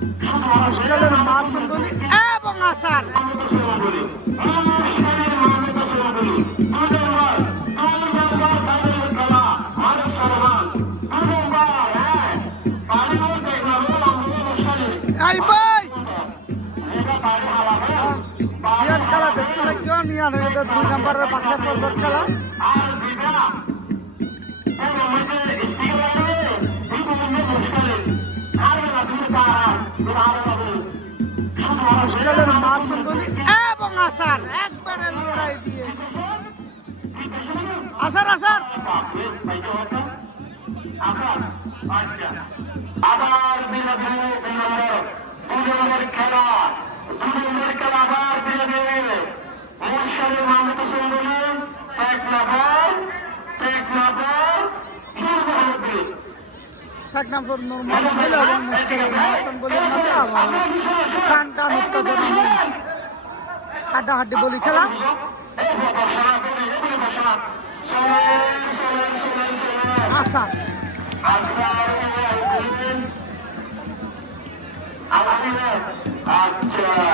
মুশকিলের মাসুম বলি এবং আসার এই ভাই জিয়ান খেলা দেখতে লাগবে নিয়ান হয়ে গেছে 2 নম্বরের বাচ্চা পর্বত খেলা মুশকিলের মাসুম বলি এবং আসার একবারে লড়াই দিয়ে আসার আসার আবার বিরোধী খেলা আবার বিরোধী মুশকিলের মাহমুদ হোসেন বলুন এক নম্বর এক নম্বর নরমাল খেলা এবং মুশকিলের মাসুম বলি মাঝে আবার কানটা উত্তেজনা হাড্ডাহাড্ডি বলি খেলা আসার আচ্ছা